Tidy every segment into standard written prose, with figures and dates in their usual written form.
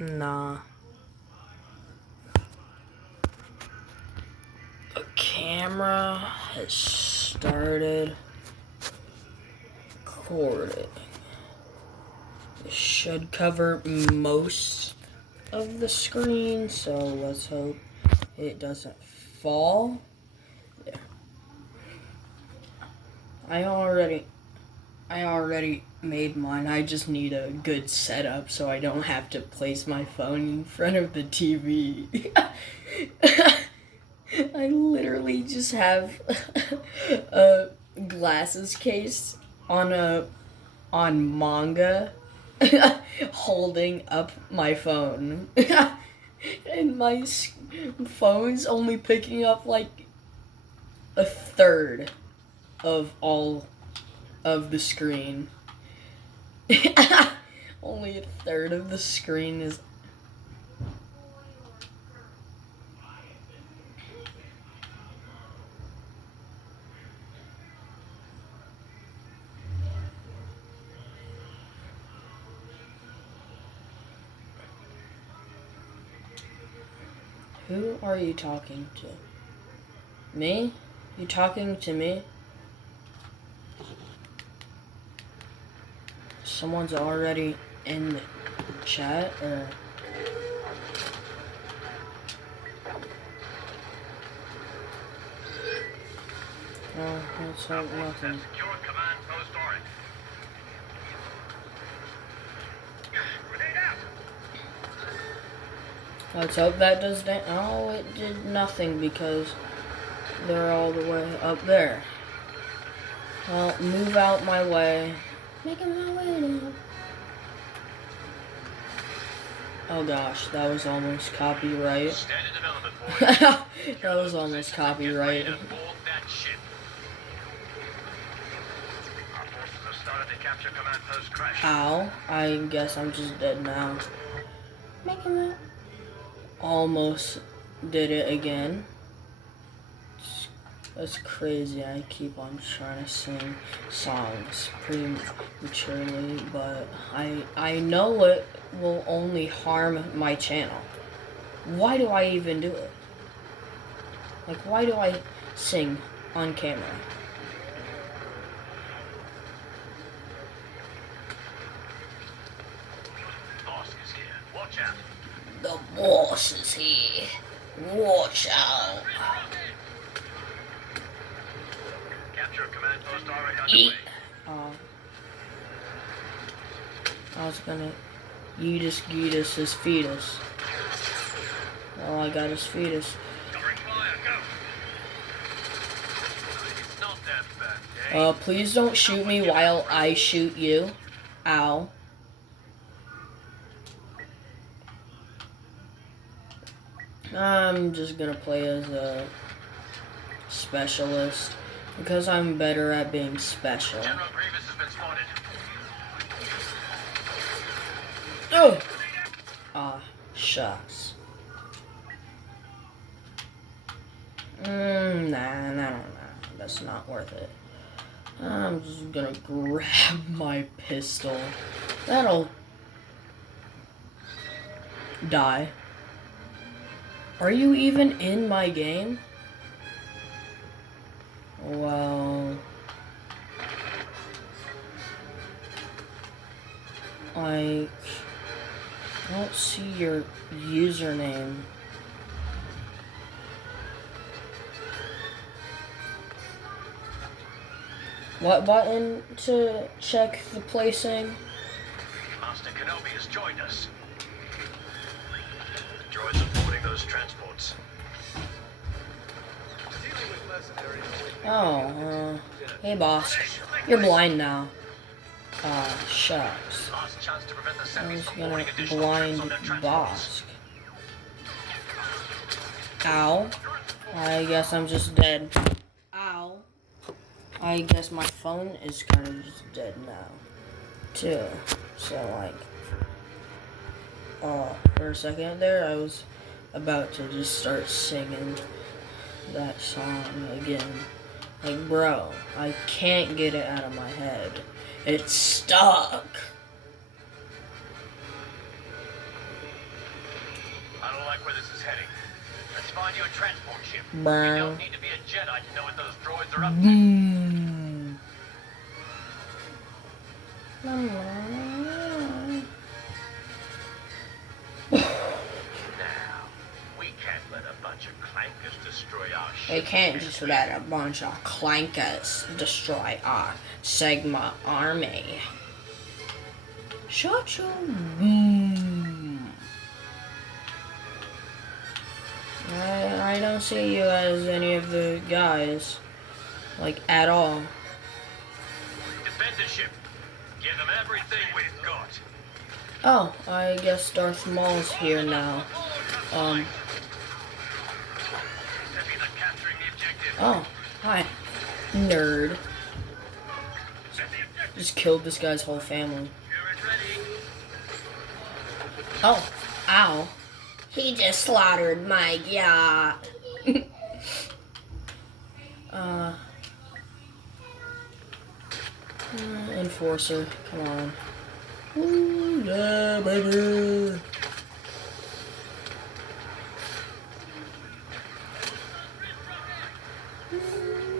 Nah. The camera has started recording. It should cover most of the screen, so let's hope it doesn't fall. There. I already made mine. I just need a good setup so I don't have to place my phone in front of the TV. I literally just have a glasses case on manga holding up my phone. And my phone's only picking up like a third of all of the screen. Only a third of the screen is. Who are you talking to? Me? You talking to me? Someone's already in the chat, or? Oh, let's hope nothing. Let's hope that does that. Oh, it did nothing because they're all the way up there. Well, move out my way. Making my way now. Oh gosh, that was almost copyright. That was almost copyright. Ow, I guess I'm just dead now. Almost did it again. That's crazy. I keep on trying to sing songs prematurely, but I know it will only harm my channel. Why do I even do it? Like, why do I sing on camera? The boss is here. Watch out. Capture command post already underway. I was gonna Yeetus his fetus. Oh, I got his fetus. Please don't shoot me while I shoot you. Ow. I'm just gonna play as a specialist because I'm better at being special. Oh! Shucks. Nah. That's not worth it. I'm just gonna grab my pistol. That'll die. Are you even in my game? Well, I don't see your username. What button to check the placing? Master Kenobi has joined us. The droids are boarding those transports. Oh, hey boss. You're blind now. Shucks. I was gonna blind Bosk. Ow. I guess I'm just dead. Ow. I guess my phone is kind of just dead now, too. So, like, for a second there, I was about to just start singing that song again. Like, bro, I can't get it out of my head. It's stuck. like where this is heading. Let's find you a transport ship. You Brown. don't need to be a Jedi to know what those droids are up to. Boom. Now, we can't let a bunch of clankers destroy our ship. We can't just let a bunch of clankers destroy our Sigma army. Shut your boom. I don't see you as any of the guys, like, at all. Defend the ship. Give them everything we've got. Oh, I guess Darth Maul's here now. Copy the capturing the objective. Oh, hi, nerd. Set the objective. Just killed this guy's whole family. Turret ready. Oh, ow. He just slaughtered my yacht. Enforcer, come on. Ooh, yeah, baby.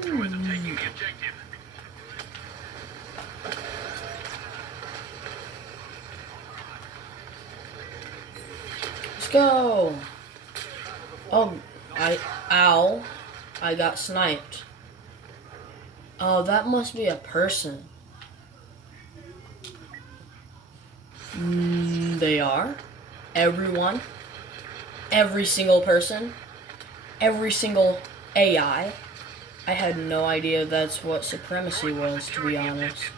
Droids are taking the objective. Let's go. Oh, ow. I got sniped. Oh, that must be a person. They are. Everyone. Every single person. Every single AI. I had no idea that's what supremacy was, to be honest.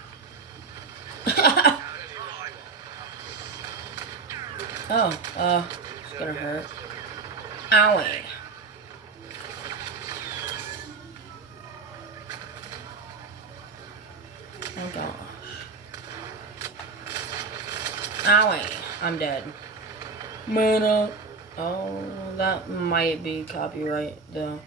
Oh, it's gonna hurt. Owie. Oh gosh. Owie. I'm dead. Man, oh, that might be copyright, though.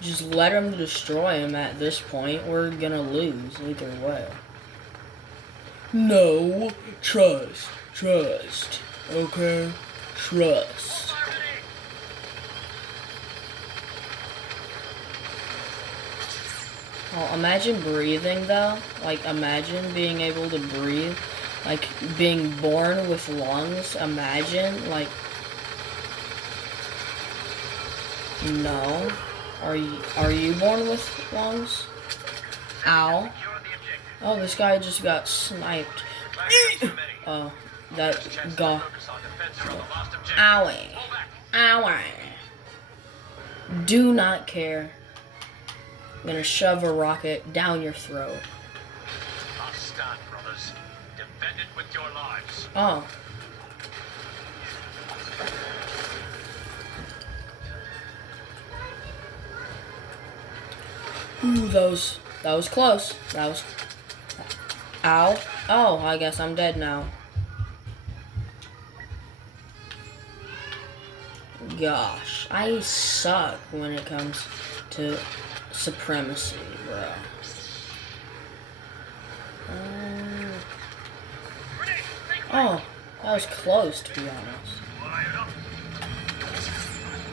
Just let him destroy him at this point. We're gonna lose either way. No, trust, okay? Trust. Well, imagine breathing though. Like, imagine being able to breathe. Like, being born with lungs. Imagine, like... No. Are you born with lungs? Ow. Oh, this guy just got sniped. Oh, that got... Owie. Owie. Do not care. I'm gonna shove a rocket down your throat. Stand, brothers. Defend it with your lives. Oh. Ooh, that was close. That was... Ow. Oh, I guess I'm dead now. Gosh, I suck when it comes to supremacy, bro. Oh, that was close, to be honest.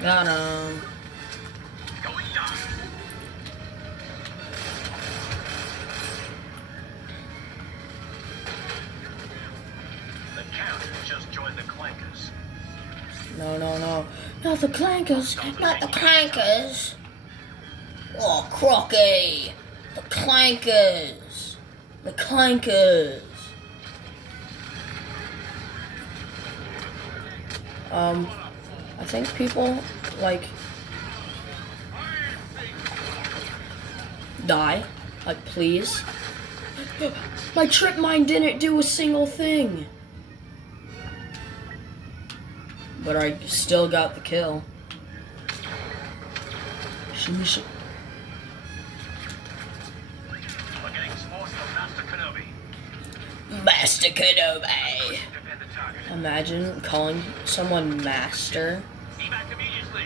Got him. The Count just joined the Clankers. No. Not the clankers. Not the clankers. Oh, Crocky. The clankers. The clankers. I think people, like, die. Like, please. My trip mine didn't do a single thing. But I still got the kill. Shimmy. We're getting sports from Master Kenobi. Master Kenobi. Defend the target. Imagine calling someone master. Evac immediately.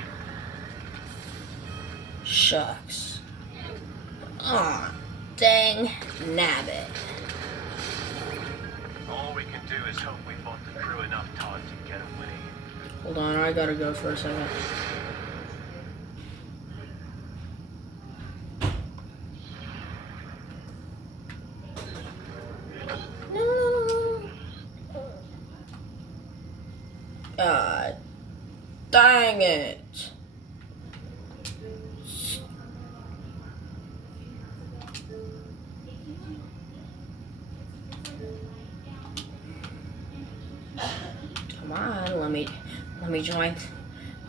Shucks. Ah. Dang nabbit. All we can do is hope we bought the crew enough time to get away. Hold on, I gotta go for a second. No. God dang it. Come on, let me join.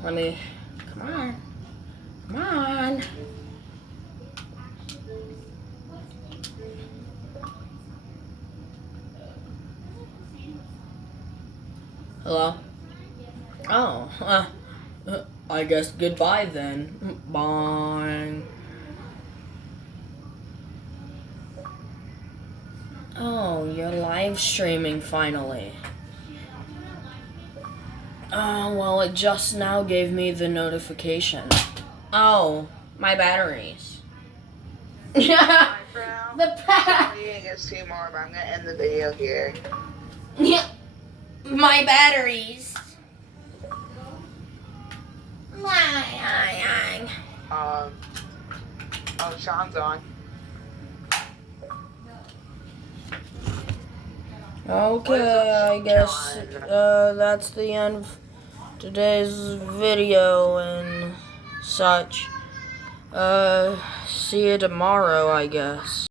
Come on. Come on. Hello? Oh, I guess goodbye then. Bye. Oh, you're live streaming finally. Oh, well, it just now gave me the notification. Oh, my batteries. Hi, bro. The You can get 2 more, but I'm gonna end the video here. My batteries. Oh, Sean's on. Okay, I guess that's the end of today's video and such. See you tomorrow, I guess.